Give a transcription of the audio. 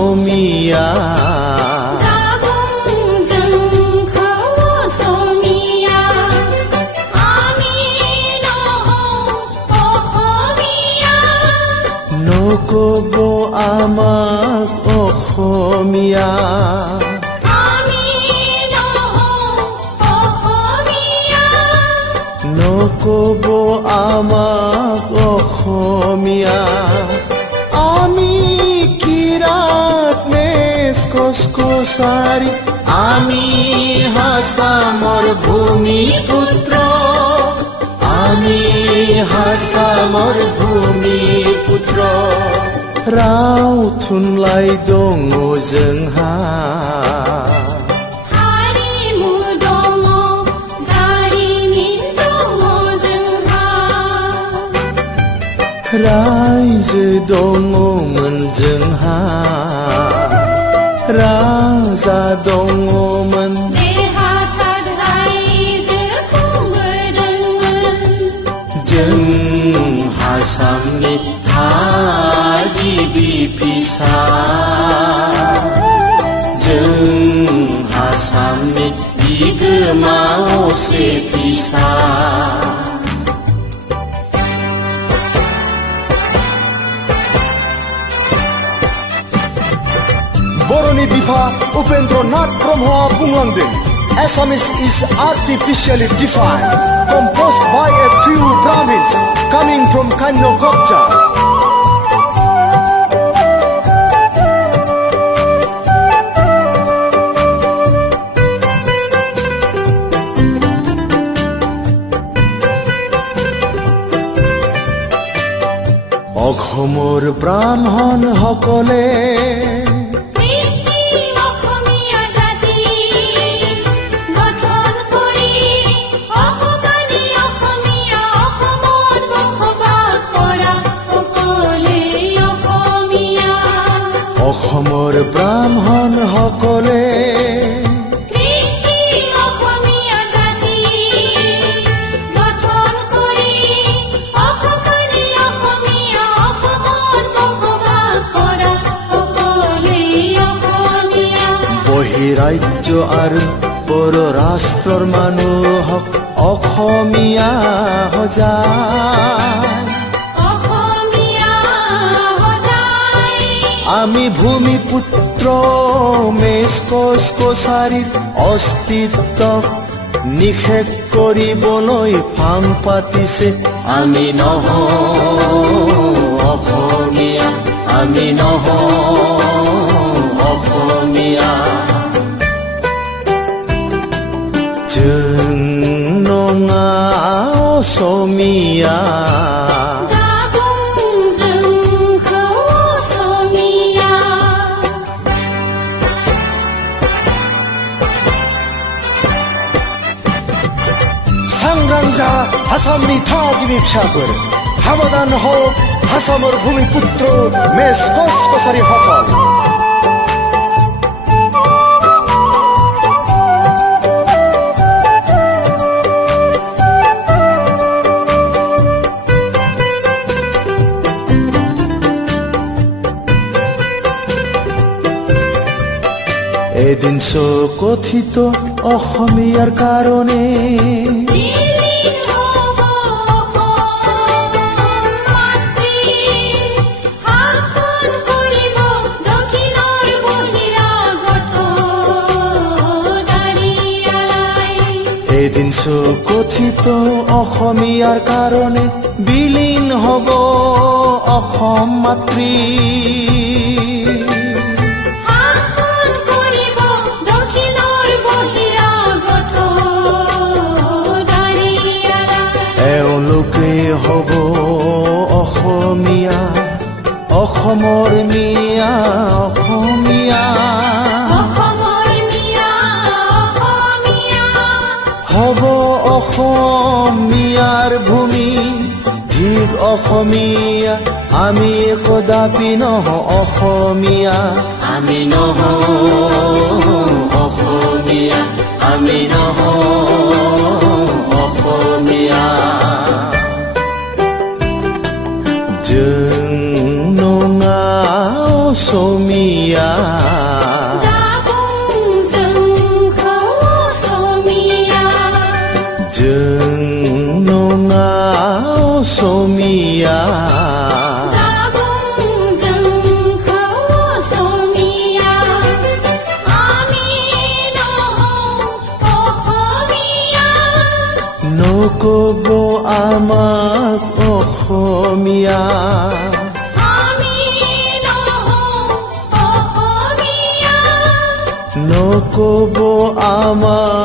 असमिया নকব আমাক অসমীয়া নকব আমাক অসমীয়া আমি কিৰাত মেচ কচকচাৰী আমি হাছামৰ ভূমিপুত্ৰ আমি হাছামৰ ভূমিপুত্ৰ राव थुनलाइ दङ जोंहा हारिमु दङ जारिमिन दङ जोंहा रायजो दङमोन जोंहा राजा दङमोन देरहासार रायजो खुंबोदोंमोन जों हासामनि थागिबि फिसा जों हासामनि बिगोमा असे फिसा बर'नि बिफा उपेन्द्रनाथ ब्रह्मआ बुंलांदों Assamese is artificially defined, composed by a few Brahmins coming from Kanyokopcha. অসমৰ ব্ৰাহ্মণ সকলে অসমৰ ব্ৰাহ্মণ সকলে বহিৰাজ্য আৰু পৰৰাষ্ট্ৰৰ মানুহক অসমীয়া সজায় আমি ভূমিপুত্ৰ মেচ কচকচাৰীৰ অস্তিত্বক নিষেধ কৰিবলৈ ফাং পাতিছে আমি নহওঁ অসমীয়া আমি নহওঁ অসমীয়া जों नङा असमिया सांग्रां जा आसामनि थागिबि फिसाफोर हाबादान हक आसामर भूमिपुत्र मेच कचकचारी সকল এদিন কথিত অসমীয়াৰ কাৰণে এদিন কথিত অসমীয়াৰ কাৰণে বিলীন হ'ব অসম মাতৃ এওঁলোকে হ'ব অসমীয়া অসমৰ মিয়া অসমীয়া হ'ব অসমীয়াৰ ভূমি ঠিক অসমীয়া আমি কদাপি নহওঁ অসমীয়া আমি নহওঁ অসমীয়া আমি নহওঁ অসমীয়া जों नङा असमिया নকব আমাক অসমীয়া আমি নহওঁ অসমীয়া নকব আমাক